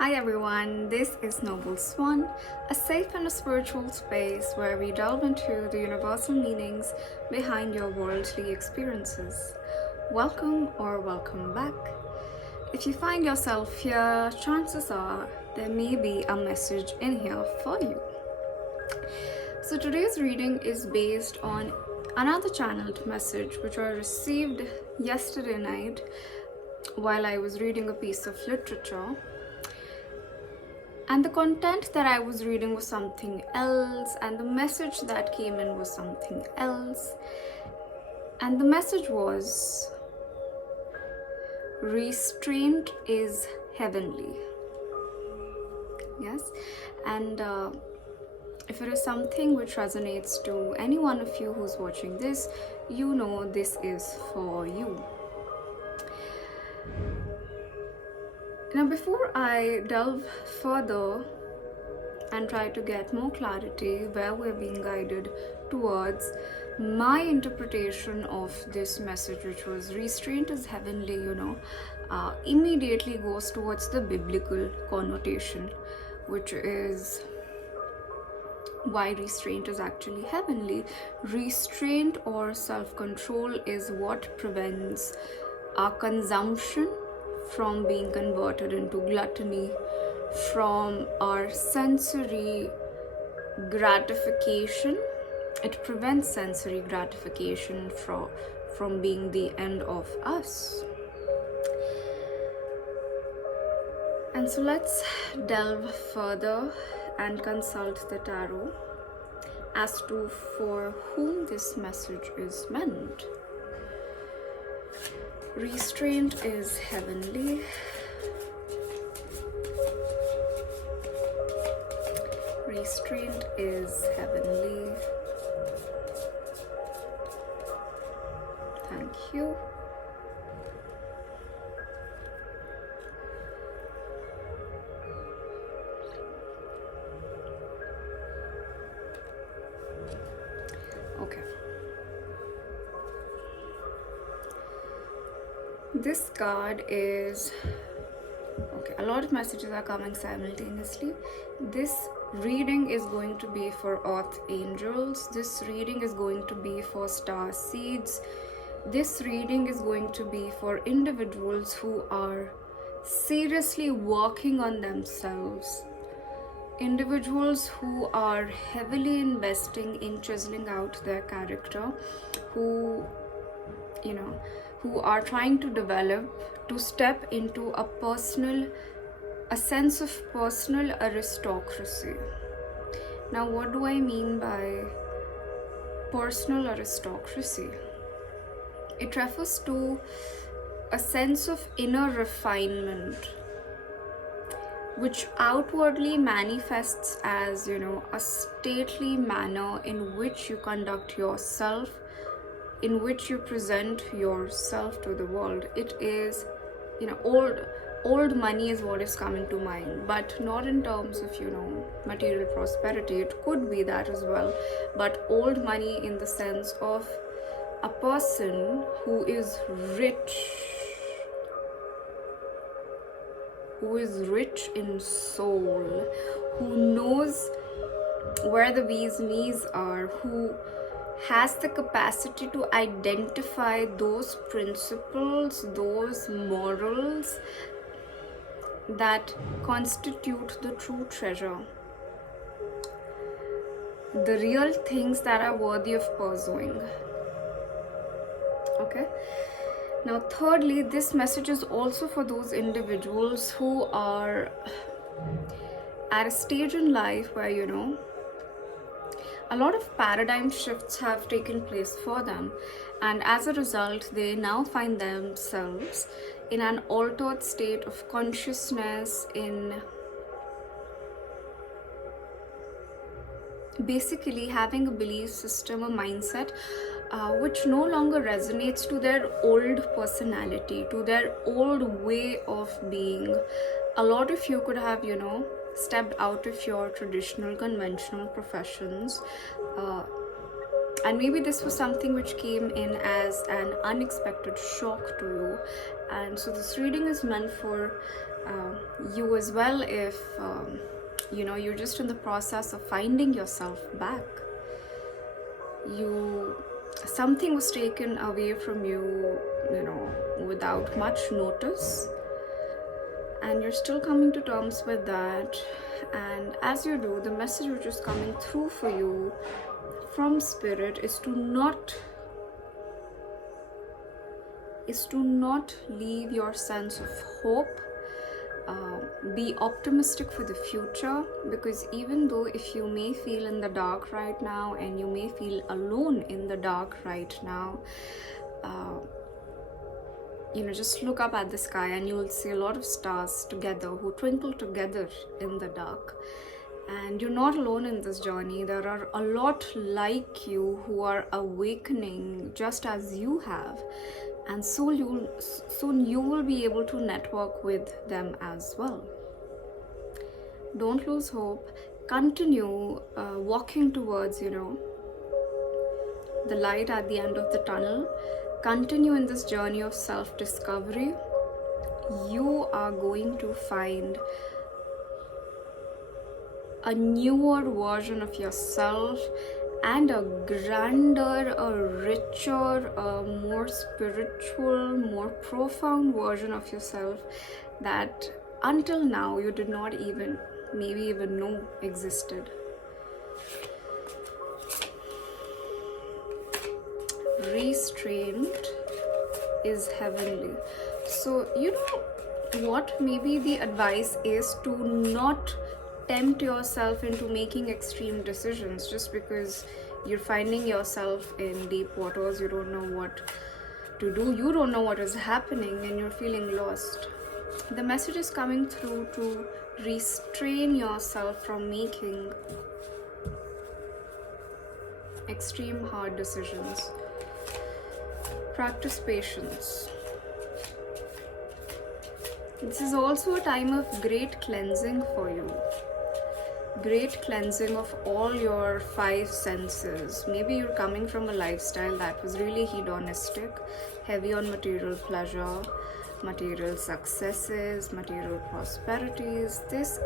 Hi everyone, this is Noble Swan, a safe and a spiritual space where we delve into the universal meanings behind your worldly experiences. Welcome or welcome back. If you find yourself here, chances are there may be a message in here for you. So today's reading is based on another channeled message which I received yesterday night while I was reading a piece of literature. And the content that I was reading was something else, and the message that came in was something else. And the message was, restraint is heavenly. Yes, and if it is something which resonates to any one of you who's watching this, you know this is for you. Now, before I delve further and try to get more clarity where we're being guided towards, my interpretation of this message, which was restraint is heavenly, immediately goes towards the biblical connotation, which is why restraint is actually heavenly. Restraint or self-control is what prevents our consumption from being converted into gluttony, from our sensory gratification. It prevents sensory gratification from being the end of us. And so let's delve further and consult the tarot as to for whom this message is meant. Restraint is heavenly. Restraint is heavenly. Thank you. Okay. This card is, okay, a lot of messages are coming simultaneously. This reading is going to be for Earth Angels. This reading is going to be for Star Seeds. This reading is going to be for individuals who are seriously working on themselves. Individuals who are heavily investing in chiseling out their character, who are trying to develop, to step into a sense of personal aristocracy. Now, what do I mean by personal aristocracy? It refers to a sense of inner refinement, which outwardly manifests as, a stately manner in which you conduct yourself, in which you present yourself to the world. It is, old money is what is coming to mind, but not in terms of, material prosperity. It could be that as well, but old money in the sense of a person who is rich in soul, who knows where the bee's knees are, who has the capacity to identify those principles, those morals that constitute the true treasure, the real things that are worthy of pursuing. Okay. Now, thirdly, this message is also for those individuals who are at a stage in life where, a lot of paradigm shifts have taken place for them, and as a result, they now find themselves in an altered state of consciousness, in basically having a belief system, a mindset which no longer resonates to their old personality, to their old way of being. A lot of you could have, stepped out of your traditional, conventional professions, And maybe this was something which came in as an unexpected shock to you. And so this reading is meant for you as well, if you're just in the process of finding yourself back. Something was taken away from you, without much notice, and you're still coming to terms with that. And as you do, the message which is coming through for you from Spirit is to not leave your sense of hope. Be optimistic for the future, because even though if you may feel in the dark right now, and you may feel alone in the dark right now, just look up at the sky and you will see a lot of stars together who twinkle together in the dark. And you're not alone in this journey. There are a lot like you who are awakening just as you have. And soon you will be able to network with them as well. Don't lose hope. Continue walking towards, the light at the end of the tunnel. Continue in this journey of self-discovery. You are going to find a newer version of yourself, and a grander, a richer, a more spiritual, more profound version of yourself that until now you did not even know existed. Restraint is heavenly. So what maybe the advice is to not tempt yourself into making extreme decisions just because you're finding yourself in deep waters. You don't know what to do, you don't know what is happening, and you're feeling lost. The message is coming through to restrain yourself from making extreme hard decisions. Practice patience. This is also a time of great cleansing for you. Great cleansing of all your 5 senses. Maybe you're coming from a lifestyle that was really hedonistic, heavy on material pleasure, material successes, material prosperities. This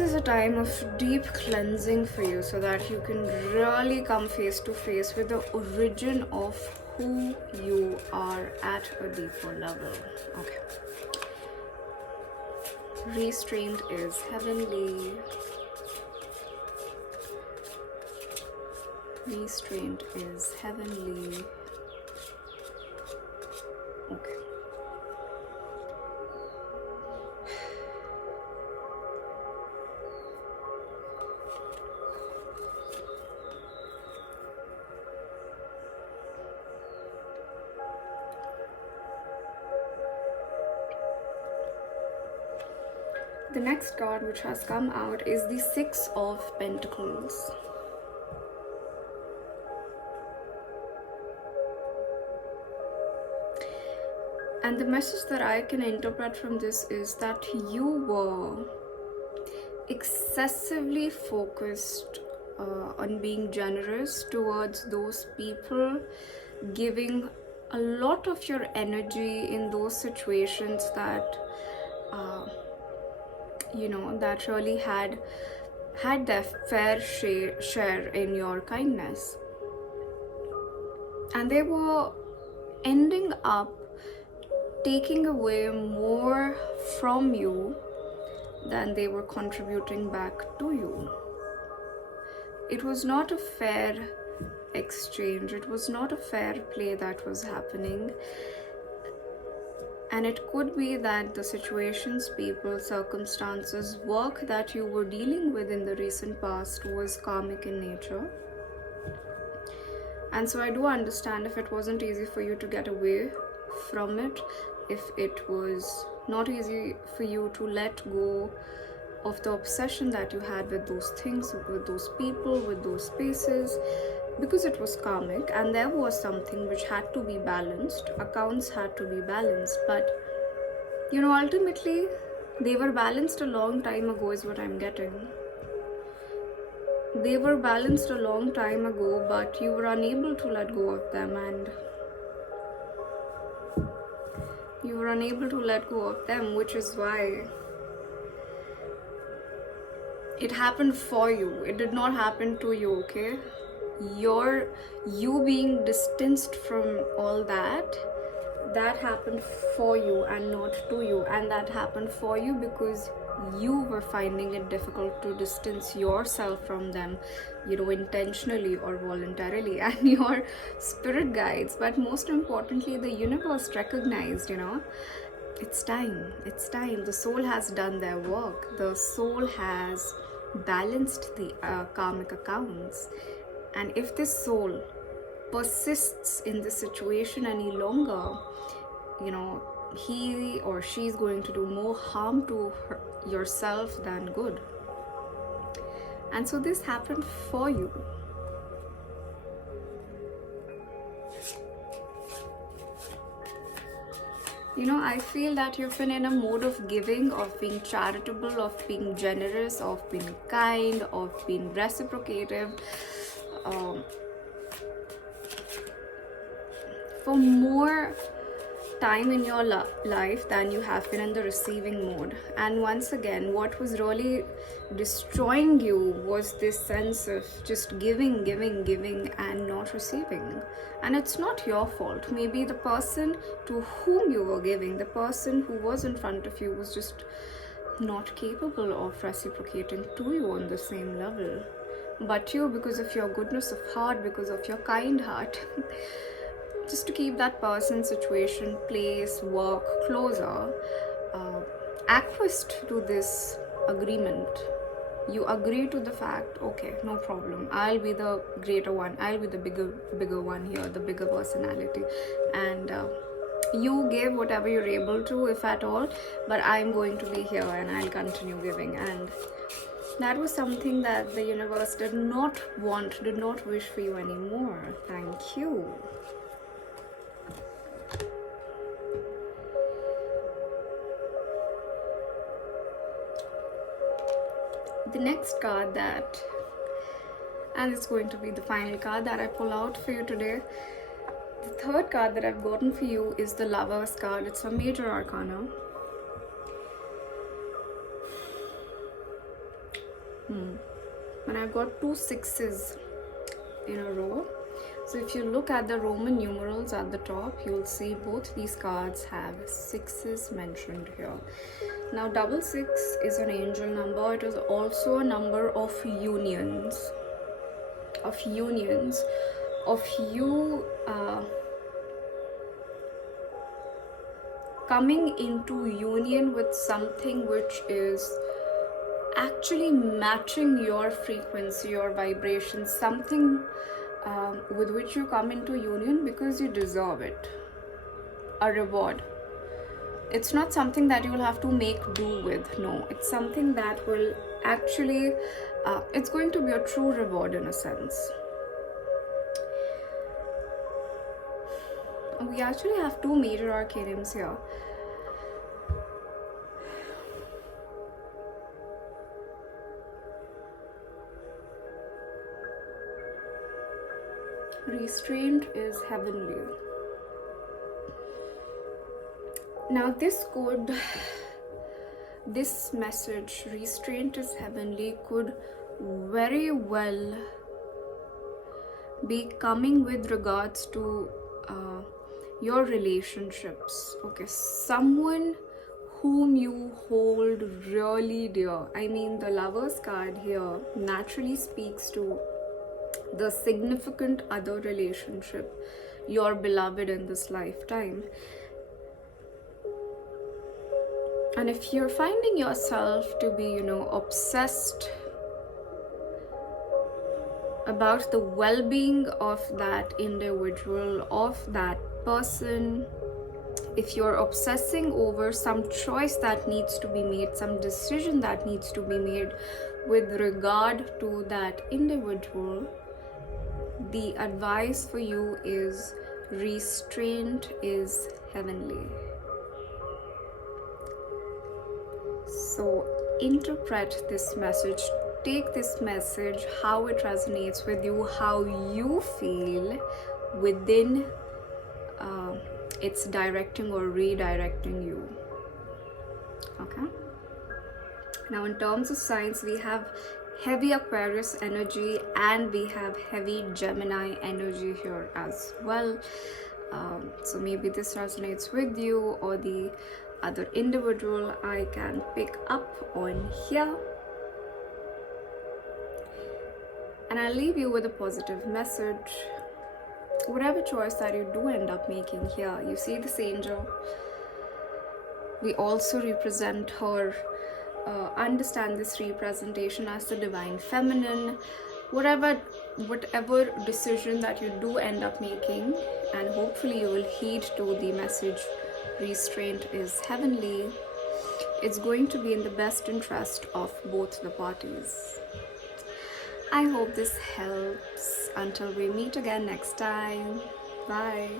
is a time of deep cleansing for you, so that you can really come face to face with the origin of who you are at a deeper level. Okay. Restraint is heavenly. Restraint is heavenly. Okay. The next card which has come out is the 6 of Pentacles. And the message that I can interpret from this is that you were excessively focused on being generous towards those people, giving a lot of your energy in those situations that that really had their fair share in your kindness, and they were ending up taking away more from you than they were contributing back to you. It was not a fair exchange. It was not a fair play that was happening. And it could be that the situations, people, circumstances, work that you were dealing with in the recent past was karmic in nature. And so I do understand if it wasn't easy for you to get away from it, if it was not easy for you to let go of the obsession that you had with those things, with those people, with those spaces, because it was karmic and there was something which had to be balanced. Accounts had to be balanced, but ultimately they were balanced a long time ago is what I'm getting. they were balanced a long time ago, but you were unable to let go of them, and you were unable to let go of them, which is why it happened for you. It did not happen to you, okay? You being distanced from all that happened for you and not to you, and that happened for you because you were finding it difficult to distance yourself from them, intentionally or voluntarily. And your spirit guides, but most importantly the universe, recognized, it's time. The soul has done their work. The soul has balanced the karmic accounts. And if this soul persists in this situation any longer, he or she is going to do more harm to yourself than good. And so this happened for you. I feel that you've been in a mode of giving, of being charitable, of being generous, of being kind, of being reciprocative, for more time in your life than you have been in the receiving mode. And once again, what was really destroying you was this sense of just giving and not receiving. And it's not your fault. Maybe the person to whom you were giving, the person who was in front of you, was just not capable of reciprocating to you on the same level. But you, because of your goodness of heart, because of your kind heart, just to keep that person, situation, place, work closer, acquiesced to this agreement. You agree to the fact, okay, no problem, I'll be the greater one, I'll be the bigger one here, the bigger personality, and you give whatever you're able to, if at all, but I'm going to be here and I'll continue giving. And that was something that the universe did not wish for you anymore. Thank you. The next card and it's going to be the final card that I pull out for you today. The third card that I've gotten for you is the Lover's card. It's a major arcana. And I've got 2 6s in a row. So if you look at the Roman numerals at the top, you'll see both these cards have 6s mentioned here. Now 666 is an angel number. It is also a number of unions, of you coming into union with something which is actually matching your frequency, your vibration, something with which you come into union because you deserve it, a reward. It's not something that you will have to make do with. No, it's something that will actually, it's going to be a true reward in a sense. We actually have 2 major arcanums here. Restraint is heavenly. Now this message, restraint is heavenly, could very well be coming with regards to your relationships. Okay, someone whom you hold really dear. I mean, the Lover's card here naturally speaks to the significant other relationship, your beloved in this lifetime. And if you're finding yourself to be, obsessed about the well-being of that individual, of that person, if you're obsessing over some choice that needs to be made, some decision that needs to be made with regard to that individual, the advice for you is restraint is heavenly. So interpret this message take this message, how it resonates with you, how you feel within it's directing or redirecting you. Okay. Now in terms of signs, we have heavy Aquarius energy and we have heavy Gemini energy here as well. So maybe this resonates with you or the other individual. I can pick up on here. And I'll leave you with a positive message. Whatever choice that you do end up making here, you see this angel. We also represent her. Understand this representation as the divine feminine. Whatever decision that you do end up making, and hopefully you will heed to the message, restraint is heavenly. It's going to be in the best interest of both the parties. I hope this helps. Until we meet again next time. Bye.